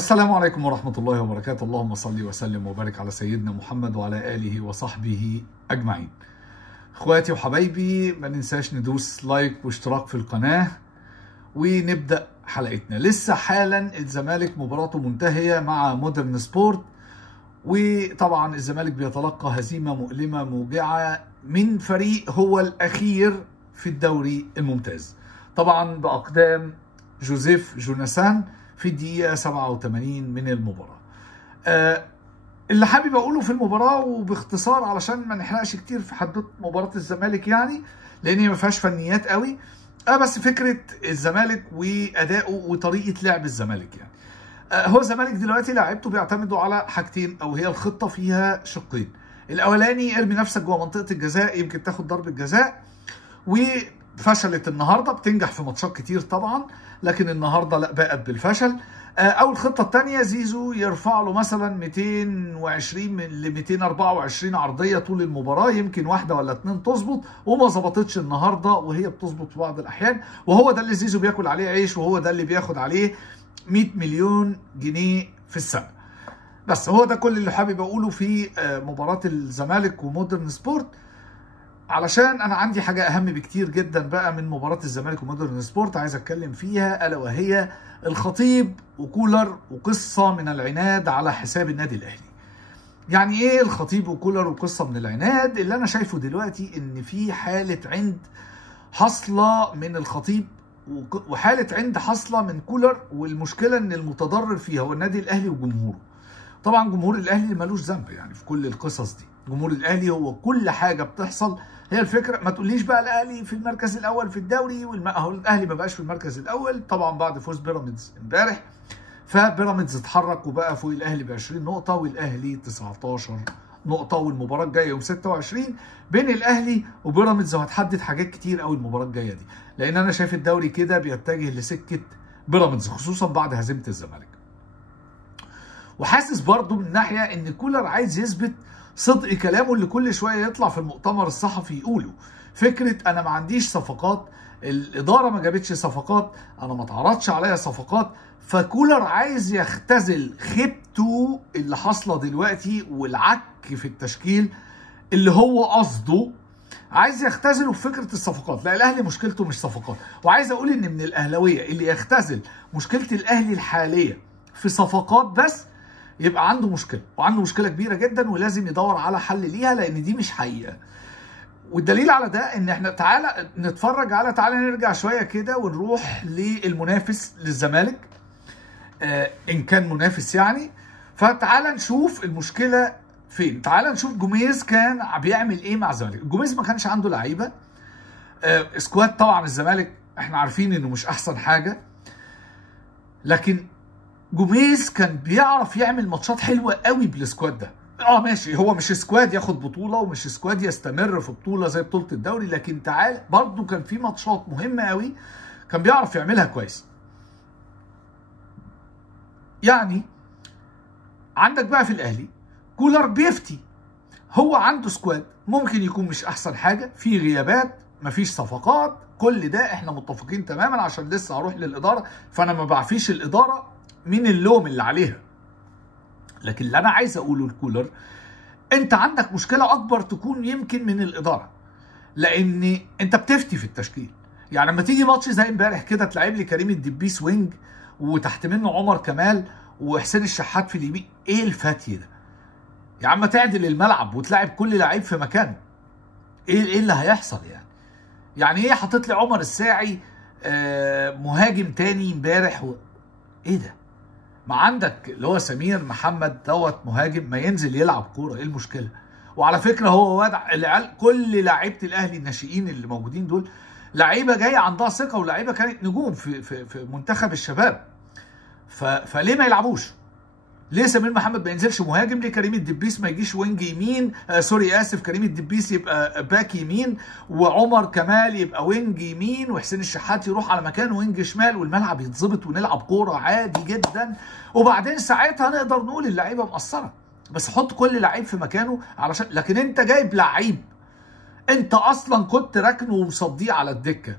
السلام عليكم ورحمة الله وبركاته. اللهم صل وسلم وبارك على سيدنا محمد وعلى آله وصحبه أجمعين. اخواتي وحبايبي، ما ننساش ندوس لايك واشتراك في القناة ونبدأ حلقتنا. لسه حالا الزمالك مباراته منتهية مع مودرن سبورت، وطبعا الزمالك بيتلقى هزيمة مؤلمة موجعة من فريق هو الأخير في الدوري الممتاز، طبعا بأقدام جوزيف جوناثان في الدقيقة 87 من المباراة. اللي حابب أقوله في المباراة وباختصار علشان ما نحرقش كتير في حدوتة مباراة الزمالك، يعني لأن هي ما فيهاش فنيات قوي، بس فكرة الزمالك وأدائه وطريقة لعب الزمالك. يعني هو الزمالك دلوقتي لاعيبته بيعتمدوا على حاجتين، أو هي الخطة فيها شقين. الأولاني ارمي نفسك جوه منطقة الجزاء يمكن تاخد ضربة جزاء، وفشلت النهارده. بتنجح في ماتشات كتير طبعا، لكن النهارده لا، باءت بالفشل. او الخطه الثانيه زيزو يرفع له مثلا 220 ل 224 عرضيه طول المباراه، يمكن واحده ولا اتنين تظبط، وما ظبطتش النهارده، وهي بتظبط في بعض الاحيان. وهو ده اللي زيزو بياكل عليه عيش، وهو ده اللي بياخد عليه 100 مليون جنيه في السنه. بس هو ده كل اللي حابب اقوله في مباراه الزمالك ومودرن سبورت، علشان انا عندي حاجه اهم بكتير جدا بقى من مباراه الزمالك ومودرن سبورت عايز اتكلم فيها، الا وهي الخطيب وكولر وقصه من العناد على حساب النادي الاهلي. يعني ايه الخطيب وكولر وقصه من العناد؟ اللي انا شايفه دلوقتي ان في حاله عند حاصله من الخطيب وحاله عند حاصله من كولر، والمشكله ان المتضرر فيها هو النادي الاهلي وجمهوره. طبعا جمهور الاهلي ملوش ذنب يعني في كل القصص دي. جمهور الاهلي هو كل حاجه بتحصل هي الفكره. ما تقوليش بقى الاهلي في المركز الاول في الدوري اهو الاهلي ما بقاش في المركز الاول طبعا بعد فوز بيراميدز امبارح، فبيراميدز اتحرك وبقى فوق الاهلي ب 20 نقطه، والاهلي 19 نقطه، والمباراه الجايه يوم 26 بين الاهلي وبيراميدز، وهتحدد حاجات كتير قوي المباراه الجايه دي، لان انا شايف الدوري كده بيتجه لسكه بيراميدز خصوصا بعد هزيمه الزمالك. وحاسس برضو من ناحيه ان كولر عايز يثبت صدق كلامه اللي كل شويه يطلع في المؤتمر الصحفي يقوله، فكره انا ما عنديش صفقات، الاداره ما جابتش صفقات، انا ما اتعرضش عليا صفقات. فكولر عايز يختزل خيبته اللي حاصله دلوقتي والعك في التشكيل اللي هو قصده، عايز يختزله في فكره الصفقات. لا، الاهلي مشكلته مش صفقات، وعايز اقول ان من الاهلاويه اللي يختزل مشكله الاهلي الحاليه في صفقات بس يبقى عنده مشكله، وعنده مشكله كبيره جدا، ولازم يدور على حل ليها، لان دي مش حقيقه. والدليل على ده ان احنا تعالى نتفرج على، تعالى نرجع شويه كده ونروح للمنافس للزمالك، ان كان منافس يعني. فتعالى نشوف المشكله فين. تعالى نشوف جوميز كان بيعمل ايه مع الزمالك. جوميز ما كانش عنده لعيبه، سكواد طبعا الزمالك احنا عارفين انه مش احسن حاجه، لكن جوميز كان بيعرف يعمل ماتشات حلوه قوي بالسكواد ده. ماشي، هو مش سكواد ياخد بطوله ومش سكواد يستمر في بطوله زي بطوله الدوري، لكن تعال برضه كان في ماتشات مهمه قوي كان بيعرف يعملها كويس. يعني عندك بقى في الاهلي كولر بيفتي، هو عنده سكواد ممكن يكون مش احسن حاجه، في غيابات، مفيش صفقات، كل ده احنا متفقين تماما، عشان لسه هروح للاداره، فانا ما بعفيش الاداره من اللوم اللي عليها. لكن اللي انا عايز اقوله لكولر، انت عندك مشكله اكبر تكون يمكن من الاداره، لان انت بتفتي في التشكيل. يعني لما تيجي ماتش زي امبارح كده تلعب لي كريم الدبيس وينج، وتحت منه عمر كمال وحسين الشحات في اليمين، ايه الفتي ده؟ يا عم تعدل الملعب وتلعب كل لعيب في مكانه. ايه اللي هيحصل يعني؟ يعني ايه حاطط لي عمر الساعي مهاجم تاني امبارح ايه ده؟ ما عندك اللي هو سمير محمد دوت مهاجم، ما ينزل يلعب كوره، ايه المشكله؟ وعلى فكره هو وضع العيال، كل لعيبه الاهلي الناشئين اللي موجودين دول لعيبه جايه عندها ثقه، ولعيبه كانت نجوم في منتخب الشباب. فليه ما يلعبوش؟ ليه سمير محمد ما ينزلش مهاجم؟ ليه كريم الدبيس ما يجيش وينج يمين؟ كريم الدبيس يبقى باك يمين، وعمر كمال يبقى وينج يمين، وحسين الشحات يروح على مكانه وينج شمال، والملعب يتظبط ونلعب كوره عادي جدا. وبعدين ساعتها نقدر نقول اللعيبه مقصره، بس حط كل لعيب في مكانه. علشان لكن انت جايب لعيب انت اصلا كنت راكنه ومصديه على الدكه،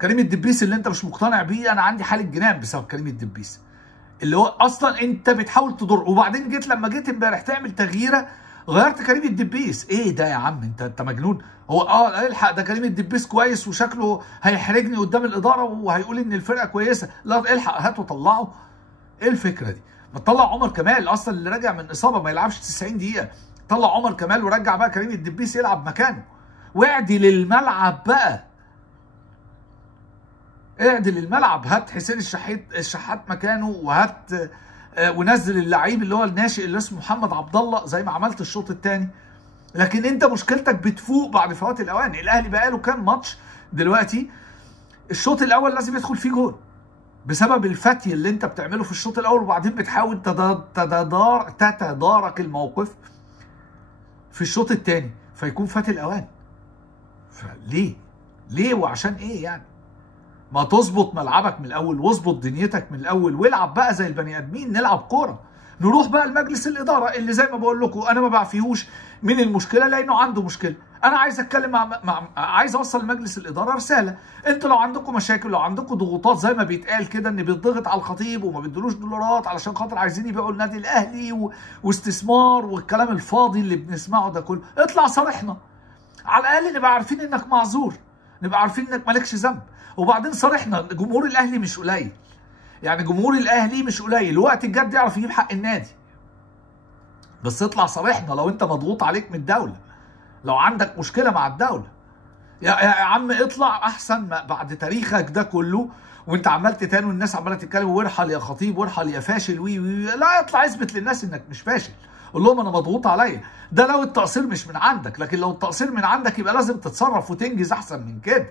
كريم الدبيس اللي انت مش مقتنع بيه. انا عندي حاله جنان بسبب كريم الدبيس. اللي هو اصلا انت بتحاول تضر. وبعدين لما جيت امبارح تعمل تغييره غيرت كريم الدبيس. ايه ده يا عم؟ انت مجنون. هو الحق ده كريم الدبيس كويس وشكله هيحرجني قدام الاداره وهيقول ان الفرقه كويسه. لا الحق هاته طلعه. ايه الفكره دي؟ ما تطلع عمر كمال اصلا اللي راجع من اصابه ما يلعبش 90 دقيقه. طلع عمر كمال ورجع بقى كريم الدبيس يلعب مكانه. واعدل الملعب بقى. اعدل الملعب. هات حسين الشحات مكانه وهات ونزل اللعيب اللي هو الناشئ اللي اسمه محمد عبد الله زي ما عملت الشوط الثاني. لكن انت مشكلتك بتفوق بعد فوات الاوان. الاهلي بقى له كام ماتش دلوقتي الشوط الاول لازم يدخل فيه جول بسبب الفتي اللي انت بتعمله في الشوط الاول، وبعدين بتحاول تتدارك الموقف في الشوط الثاني فيكون فات الاوان. ليه وعشان ايه يعني؟ ما تظبط ملعبك من الاول واظبط دنيتك من الاول والعب بقى زي البني ادمين، نلعب كوره. نروح بقى لمجلس الاداره اللي زي ما بقول لكم انا ما بعفيهوش من المشكله لانه عنده مشكله. انا عايز اتكلم عايز اوصل لمجلس الاداره رساله. انتوا لو عندكم مشاكل، لو عندكم ضغوطات زي ما بيتقال كده ان بيتضغط على الخطيب وما بيدلوش دولارات علشان خاطر عايزين يبيعوا النادي الاهلي واستثمار والكلام الفاضي اللي بنسمعه ده كله، اطلع صارحنا. على الاقل نبقى عارفين انك معذور، نبقى عارفين انك مالكش ذنب. وبعدين صارحنا. جمهور الاهلي مش قليل، يعني جمهور الاهلي مش قليل، وقت الجد يعرف يجيب حق النادي. بس اطلع صارحنا لو انت مضغوط عليك من الدوله، لو عندك مشكله مع الدوله. يا عم اطلع احسن بعد تاريخك ده كله وانت عمال تتاني والناس عماله تتكلم وارحل يا خطيب وارحل يا فاشل وي. لا اطلع اثبت للناس انك مش فاشل. قول لهم انا مضغوط عليا. ده لو التقصير مش من عندك، لكن لو التقصير من عندك يبقى لازم تتصرف وتنجز احسن من كده.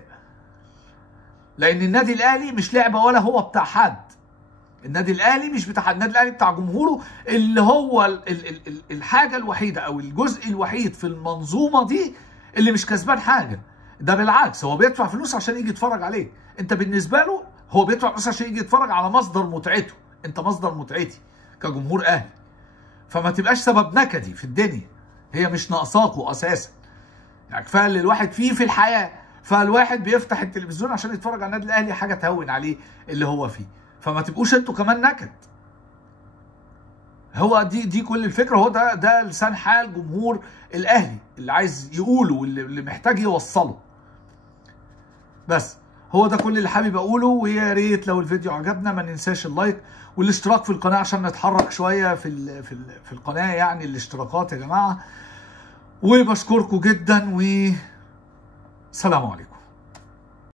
لان النادي الاهلي مش لعبه ولا هو بتاع حد. النادي الاهلي مش بتاع النادي الاهلي بتاع جمهوره اللي هو الحاجه الوحيده او الجزء الوحيد في المنظومه دي اللي مش كسبان حاجه. ده بالعكس هو بيدفع فلوس عشان يجي يتفرج عليك. انت بالنسبه له هو بيدفع فلوس عشان يجي يتفرج على مصدر متعته. انت مصدر متعتي كجمهور اهلي. فما تبقاش سبب نكدي في الدنيا. هي مش ناقصاكوا اساسا. يعني كفايه اللي الواحد فيه في الحياه. فالواحد بيفتح التلفزيون عشان يتفرج على النادي الاهلي حاجه تهون عليه اللي هو فيه. فما تبقوش انتوا كمان نكد. هو دي كل الفكره. هو ده لسان حال جمهور الاهلي اللي عايز يقوله واللي محتاج يوصله. بس هو ده كل اللي حابب اقوله. ويا ريت لو الفيديو عجبنا ما ننساش اللايك والاشتراك في القناه عشان نتحرك شويه في القناه، يعني الاشتراكات يا جماعه. وبشكركم جدا وسلام عليكم.